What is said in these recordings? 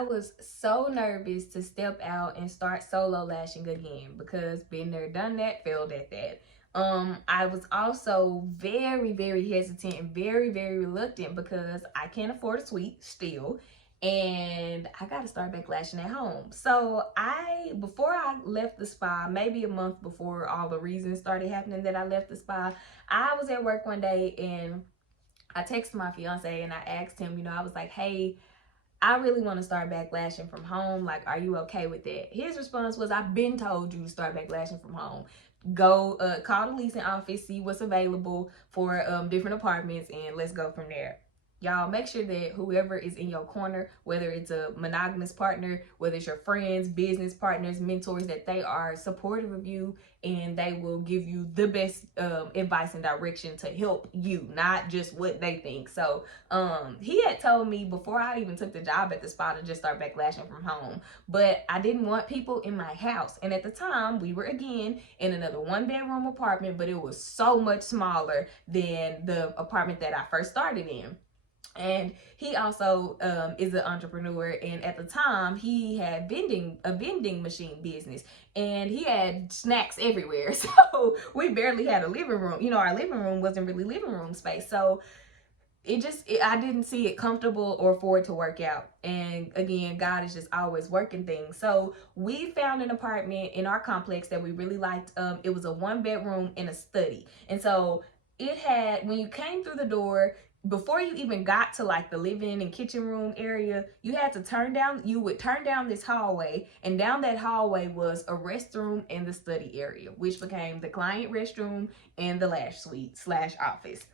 I was so nervous to step out and start solo lashing again because been there, done that, failed at that. I was also very, very hesitant and very, very reluctant because I can't afford a suite still. And I got to start back lashing at home. So before I left the spa, maybe a month before all the reasons started happening that I left the spa, I was at work one day and I texted my fiance and I asked him, I was like, hey, I really want to start backlashing from home. Like, are you okay with that? His response was, I've been told you to start backlashing from home. Go call the leasing office, see what's available for different apartments, and let's go from there. Y'all, make sure that whoever is in your corner, whether it's a monogamous partner, whether it's your friends, business partners, mentors, that they are supportive of you and they will give you the best advice and direction to help you, not just what they think. So he had told me before I even took the job at the spa to just start backlashing from home, but I didn't want people in my house. And at the time, we were again in another 1-bedroom apartment, but it was so much smaller than the apartment that I first started in. And he also is an entrepreneur, and at the time he had a vending machine business, and he had snacks everywhere. So we barely had a living room. Our living room wasn't really living room space. So I didn't see it comfortable or for it to work out. And again, God is just always working things. So we found an apartment in our complex that we really liked. It was a 1-bedroom and a study. And so it had, when you came through the door, before you even got to like the living and kitchen room area, you would turn down this hallway, and down that hallway was a restroom in the study area, which became the client restroom and the lash suite / office.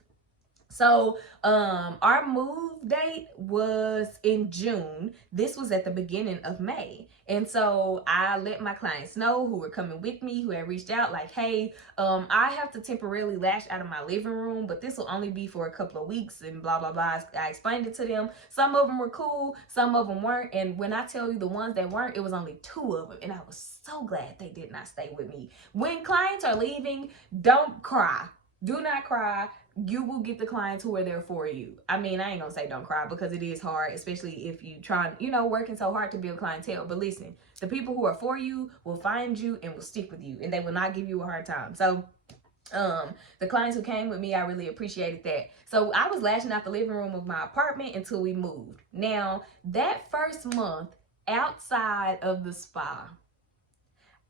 So our move date was in June. This was at the beginning of May. And so I let my clients know who were coming with me, who had reached out, like, hey, I have to temporarily lash out of my living room, but this will only be for a couple of weeks and blah, blah, blah. I explained it to them. Some of them were cool, some of them weren't. And when I tell you the ones that weren't, it was only 2 of them. And I was so glad they did not stay with me. When clients are leaving, don't cry. Do not cry. You will get the clients who are there for you. I mean, I ain't gonna say don't cry because it is hard, especially if you try, working so hard to build clientele. But listen, the people who are for you will find you and will stick with you, and they will not give you a hard time. So the clients who came with me, I really appreciated that. So I was lashing out the living room of my apartment until we moved. Now, that first month outside of the spa,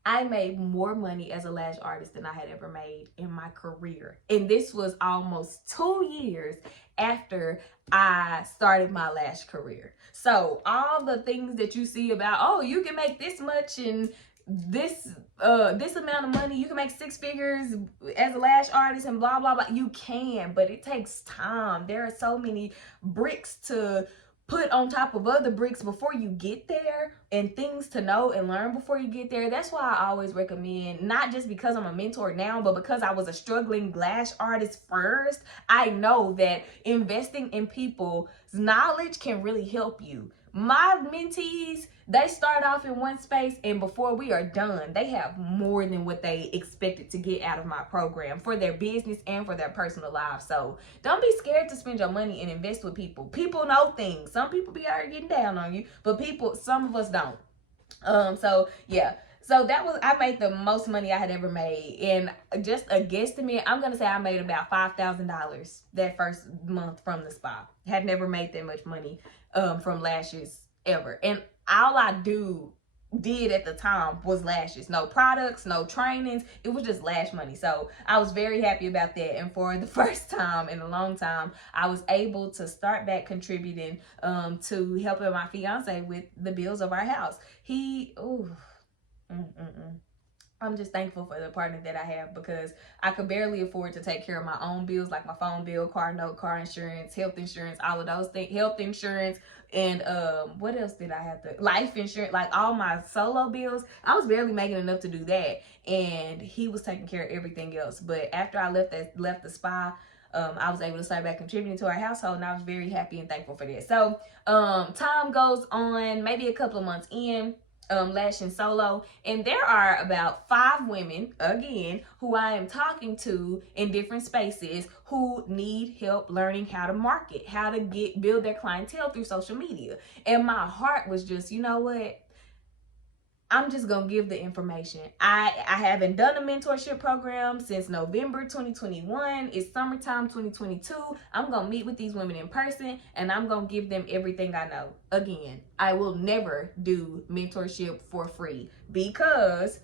I made more money as a lash artist than I had ever made in my career. And this was almost 2 years after I started my lash career. So all the things that you see about, oh, you can make this much and this amount of money, you can make 6 figures as a lash artist and blah, blah, blah. You can, but it takes time. There are so many bricks to put on top of other bricks before you get there, and things to know and learn before you get there. That's why I always recommend, not just because I'm a mentor now, but because I was a struggling lash artist first, I know that investing in people's knowledge can really help you. My mentees, they start off in one space, and before we are done, they have more than what they expected to get out of my program for their business and for their personal lives. So don't be scared to spend your money and invest with people. People know things. Some people be out here getting down on you, but some of us don't. So yeah. So I made the most money I had ever made. And just a guesstimate, I'm going to say I made about $5,000 that first month from the spa. Had never made that much money from lashes ever. And all I did at the time was lashes. No products, no trainings. It was just lash money. So I was very happy about that. And for the first time in a long time, I was able to start back contributing to helping my fiance with the bills of our house. I'm just thankful for the partner that I have, because I could barely afford to take care of my own bills, like my phone bill, car note, car insurance, health insurance, all of those things, health insurance, and what else did I have to, life insurance, like all my solo bills. I was barely making enough to do that, and he was taking care of everything else. But after I left the spa, I was able to start back contributing to our household, and I was very happy and thankful for that. So time goes on, maybe a couple of months in, lashing solo, and there are about 5 women again who I am talking to in different spaces who need help learning how to market, how to build their clientele through social media. And my heart was just, you know what, I'm just gonna give the information. I haven't done a mentorship program since November 2021. It's summertime 2022. I'm gonna meet with these women in person and I'm gonna give them everything I know. Again, I will never do mentorship for free because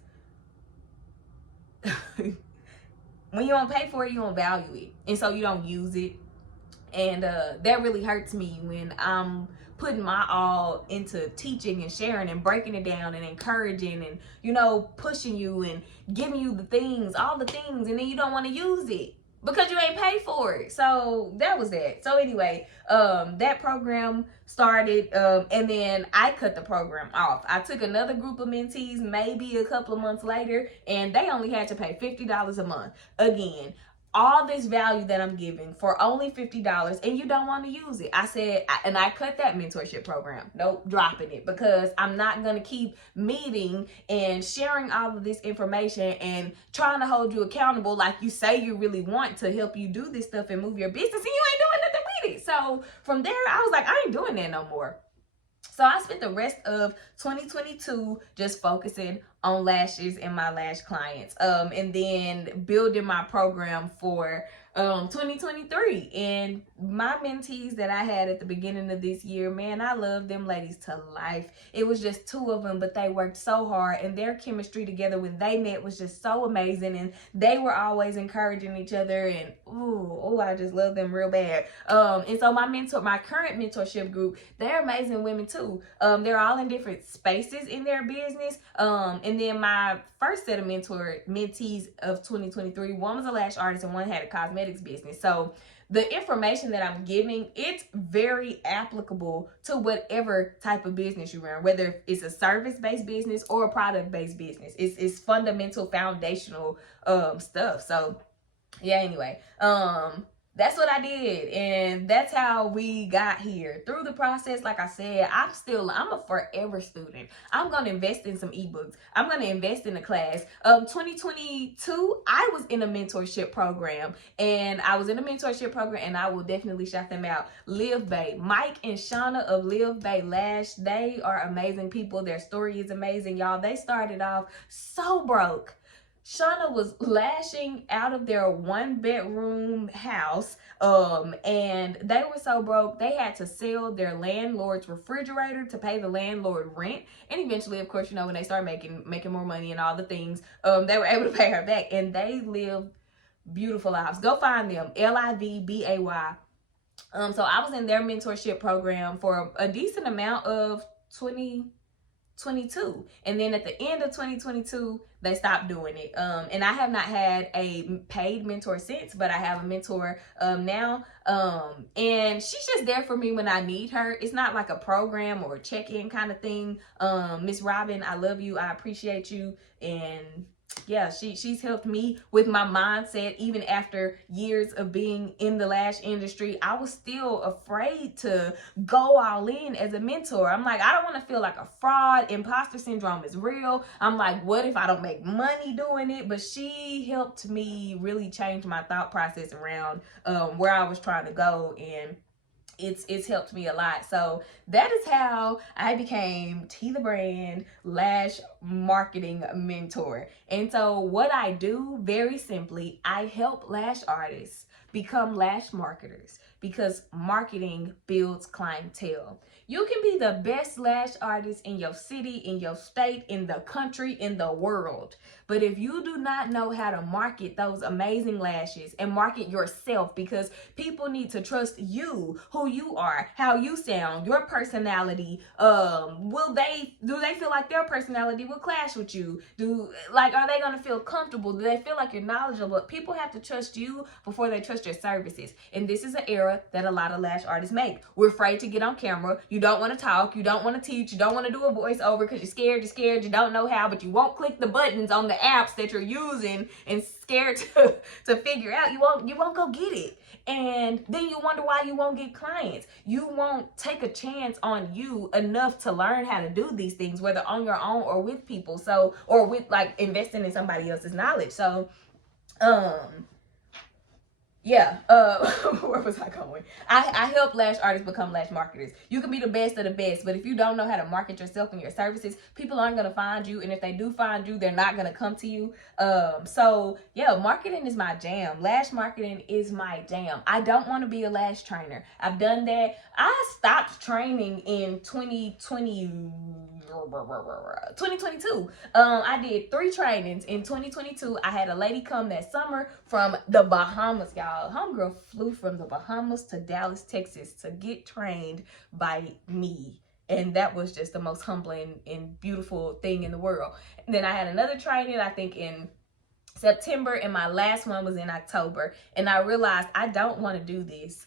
when you don't pay for it, you don't value it. And so you don't use it. And that really hurts me when I'm putting my all into teaching and sharing and breaking it down and encouraging and, you know, pushing you and giving you the things, all the things, and then you don't want to use it because you ain't paid for it. So that was that. So anyway, that program started, and then I cut the program off. I took another group of mentees maybe a couple of months later, and they only had to pay $50 a month. Again, all this value that I'm giving for only $50, and you don't want to use it. I said, and I cut that mentorship program. Nope, dropping it, because I'm not going to keep meeting and sharing all of this information and trying to hold you accountable like you say you really want to help you do this stuff and move your business, and you ain't doing nothing with it. So from there, I was like, I ain't doing that no more. So I spent the rest of 2022 just focusing on lashes and my lash clients, and then building my program for 2023. And my mentees that I had at the beginning of this year, man, I love them ladies to life. It was just 2 of them, but they worked so hard, and their chemistry together when they met was just so amazing, and they were always encouraging each other, and ooh, I just love them real bad. And so my current mentorship group, they're amazing women too. They're all in different spaces in their business. And then my first set of mentees of 2023, one was a lash artist and one had a cosmetics business. So the information that I'm giving, it's very applicable to whatever type of business you run, whether it's a service-based business or a product-based business. It's fundamental, foundational stuff. So yeah, anyway, that's what I did, and that's how we got here. Through the process, like I said, I'm a forever student. I'm going to invest in some ebooks. I'm going to invest in a class. 2022, I was in a mentorship program, and I will definitely shout them out. Live Bay, Mike and Shauna of Live Bay Lash, they are amazing people. Their story is amazing, y'all. They started off so broke. Shauna was lashing out of their 1-bedroom house, and they were so broke they had to sell their landlord's refrigerator to pay the landlord rent. And eventually, of course, you know, when they started making more money and all the things, they were able to pay her back, and they lived beautiful lives. Go find them, LIVBAY. So I was in their mentorship program for a decent amount of 2022, and then at the end of 2022 they stopped doing it, and I have not had a paid mentor since, but I have a mentor now, and she's just there for me when I need her. It's not like a program or a check-in kind of thing. Miss Robin, I love you, I appreciate you, and yeah, she's helped me with my mindset. Even after years of being in the lash industry, I was still afraid to go all in as a mentor. I'm like, I don't want to feel like a fraud. Imposter syndrome is real. I'm like, what if I don't make money doing it? But she helped me really change my thought process around where I was trying to go, and it's helped me a lot. So that is how I became T the Brand Lash Marketing Mentor. And so what I do, very simply, I help lash artists become lash marketers, because marketing builds clientele. You can be the best lash artist in your city, in your state, in the country, in the world, but if you do not know how to market those amazing lashes and market yourself, because people need to trust you, who you are, how you sound, your personality, do they feel like their personality will clash with you? Are they going to feel comfortable? Do they feel like you're knowledgeable? People have to trust you before they trust your services. And this is an era error that a lot of lash artists make. We're afraid to get on camera. You don't want to talk. You don't want to teach. You don't want to do a voiceover because you're scared. You don't know how, but you won't click the buttons on the apps that you're using and scared to figure out. You won't go get it. And then you wonder why you won't get clients. You won't take a chance on you enough to learn how to do these things, whether on your own or with people. So, or with like investing in somebody else's knowledge. So, yeah, where was I going? I help lash artists become lash marketers. You can be the best of the best, but if you don't know how to market yourself and your services, people aren't going to find you. And if they do find you, they're not going to come to you. So yeah, marketing is my jam. Lash marketing is my jam. I don't want to be a lash trainer. I've done that. I stopped training in 2022. I did 3 trainings in 2022. I had a lady come that summer from the Bahamas, y'all. Homegirl flew from the Bahamas to Dallas, Texas to get trained by me. And that was just the most humbling and beautiful thing in the world. And then I had another training, I think in September, and my last one was in October. And I realized I don't want to do this.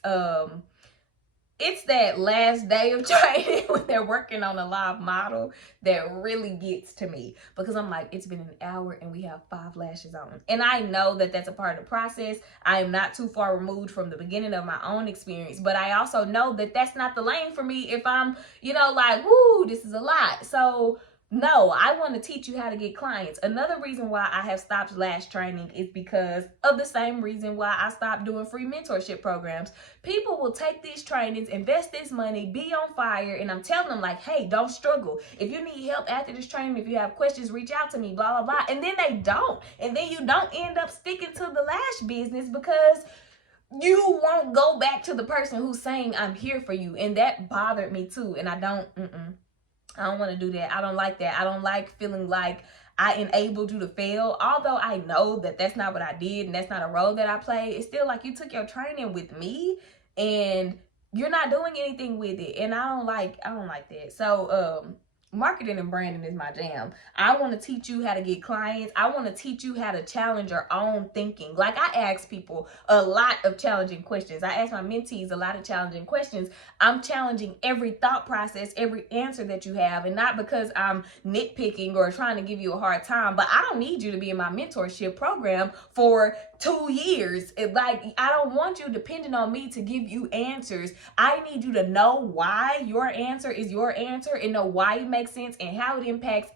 It's that last day of training when they're working on a live model that really gets to me, because I'm like, it's been an hour and we have 5 lashes on. And I know that that's a part of the process. I am not too far removed from the beginning of my own experience, but I also know that that's not the lane for me if I'm, like, woo, this is a lot. So no, I want to teach you how to get clients. Another reason why I have stopped lash training is because of the same reason why I stopped doing free mentorship programs. People will take these trainings, invest this money, be on fire, and I'm telling them like, hey, don't struggle. If you need help after this training, if you have questions, reach out to me, blah, blah, blah. And then they don't. And then you don't end up sticking to the lash business because you won't go back to the person who's saying, I'm here for you. And that bothered me too. And I don't want to do that. I don't like that. I don't like feeling like I enabled you to fail. Although I know that that's not what I did and that's not a role that I play. It's still like you took your training with me and you're not doing anything with it. And I don't like that. So, marketing and branding is my jam. I want to teach you how to get clients. I want to teach you how to challenge your own thinking. Like, I ask people a lot of challenging questions. I ask my mentees a lot of challenging questions. I'm challenging every thought process, every answer that you have, and not because I'm nitpicking or trying to give you a hard time, but I don't need you to be in my mentorship program for 2 years. I don't want you depending on me to give you answers. I need you to know why your answer is your answer and know why it makes sense and how it impacts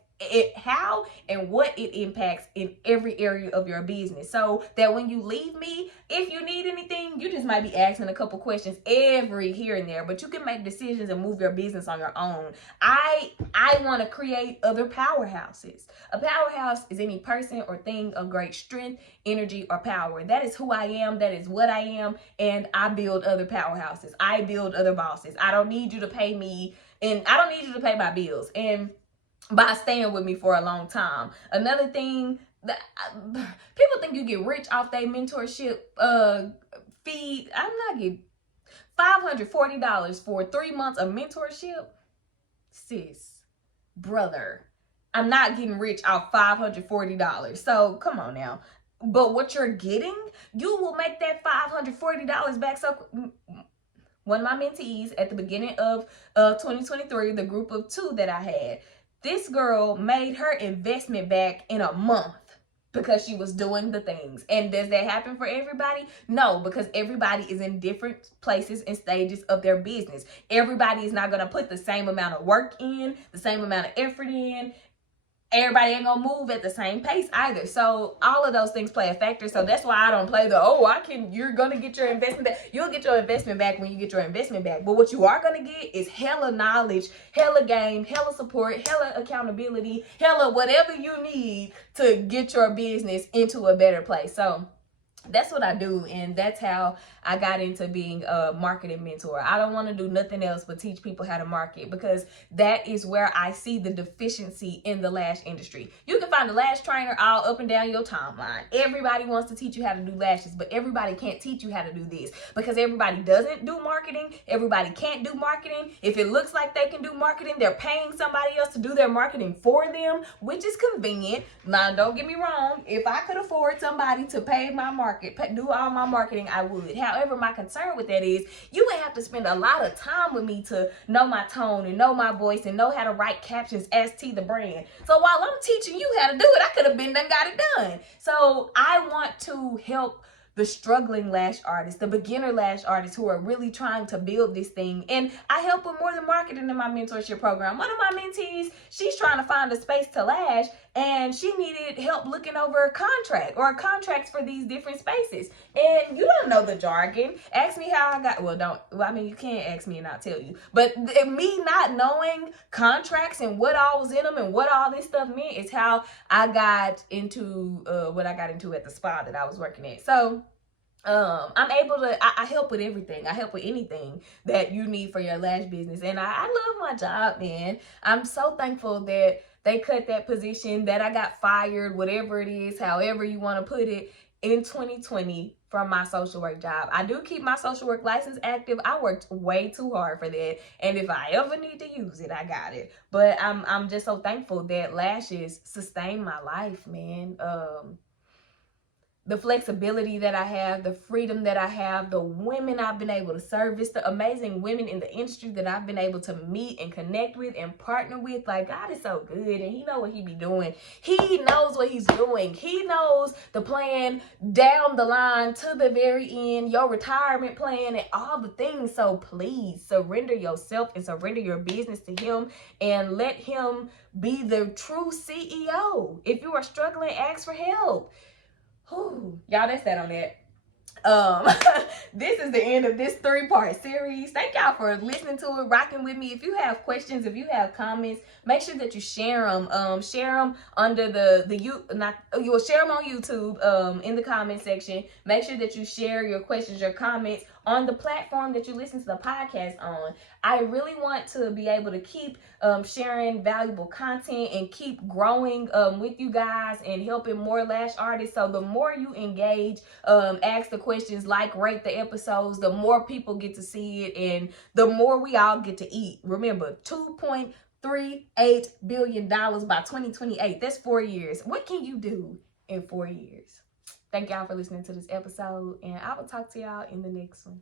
how and what it impacts in every area of your business, so that when you leave me, if you need anything, you just might be asking a couple questions every here and there, but you can make decisions and move your business on your own. I want to create other powerhouses. A powerhouse is any person or thing of great strength, energy, or power. That is who I am. That is what I am. And I build other powerhouses. I build other bosses. I don't need you to pay me, and I don't need you to pay my bills. And by staying with me for a long time. Another thing that people think you get rich off their mentorship fee. I'm not getting $540 for 3 months of mentorship. Sis, brother, I'm not getting rich off $540. So come on now. But what you're getting, you will make that $540 back. So one of my mentees at the beginning of 2023, the group of 2 that I had, this girl made her investment back in a month because she was doing the things. And does that happen for everybody? No, because everybody is in different places and stages of their business. Everybody is not going to put the same amount of work in, the same amount of effort in. Everybody ain't gonna move at the same pace either. So all of those things play a factor. So that's why I don't play you're gonna get your investment back. You'll get your investment back when you get your investment back. But what you are gonna get is hella knowledge, hella game, hella support, hella accountability, hella whatever you need to get your business into a better place. So that's what I do, and that's how I got into being a marketing mentor. I don't want to do nothing else but teach people how to market, because that is where I see the deficiency in the lash industry. You can find find a lash trainer all up and down your timeline. Everybody wants to teach you how to do lashes, but everybody can't teach you how to do this because everybody doesn't do marketing. Everybody can't do marketing. If it looks like they can do marketing, they're paying somebody else to do their marketing for them, which is convenient. Now, don't get me wrong. If I could afford somebody to pay my do all my marketing, I would. However, my concern with that is you would have to spend a lot of time with me to know my tone and know my voice and know how to write captions as T the brand. So while I'm teaching you how to do it, I could have been done got it done. So I want to help the struggling lash artists, the beginner lash artists who are really trying to build this thing. And I help with more than marketing in my mentorship program. One of my mentees, she's trying to find a space to lash, and she needed help looking over a contract or contracts for these different spaces. And you don't know the jargon. Ask me how I got, you can't ask me and I'll tell you. But me not knowing contracts and what all was in them and what all this stuff meant is how I got into what I got into at the spa that I was working at. So I'm able to, I help with everything. I help with anything that you need for your lash business. And I love my job, man. I'm so thankful that they cut that position, that I got fired, whatever it is, however you want to put it, in 2020 from my social work job. I do keep my social work license active. I worked way too hard for that. And if I ever need to use it, I got it. But I'm just so thankful that lashes sustain my life, man. The flexibility that I have, the freedom that I have, the women I've been able to service, the amazing women in the industry that I've been able to meet and connect with and partner with. Like, God is so good, and he knows what he be doing. He knows what he's doing. He knows the plan down the line to the very end, your retirement plan and all the things. So please surrender yourself and surrender your business to him and let him be the true CEO. If you are struggling, ask for help. Y'all, that's that on that. This is the end of this 3-part series. Thank y'all for listening to it, rocking with me. If you have questions, if you have comments, make sure that you share them. Share them under you will share them on YouTube in the comment section. Make sure that you share your questions, your comments on the platform that you listen to the podcast on. I really want to be able to keep sharing valuable content and keep growing with you guys and helping more lash artists. So the more you engage, ask the questions, like, rate the episodes, the more people get to see it and the more we all get to eat. Remember, $2.38 billion by 2028. That's 4 years. What can you do in 4 years? Thank y'all for listening to this episode, and I will talk to y'all in the next one.